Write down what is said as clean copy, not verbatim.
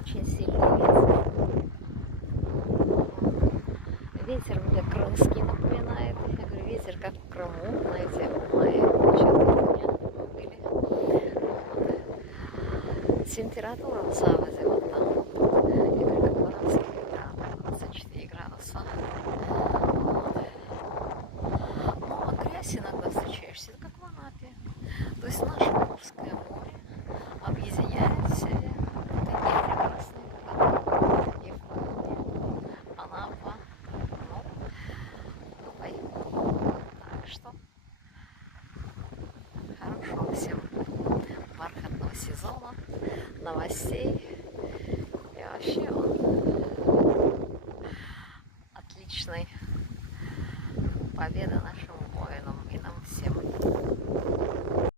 очень сильный ветер. Ветер мне крымский напоминает. Я говорю, ветер как в Крыму, знаете, в мае, мы были. Температура в Заводе вот там. Я говорю, как в арабских Эмиратах, 24 градуса. Вот. Ну, а грязь иногда встречаешься, как в Анапе. То есть наше Мурское море объединяет в себе такие прекрасные города. Япония, Анапа, ну, Дубай. Так что хорошего всем бархатного сезона, новостей.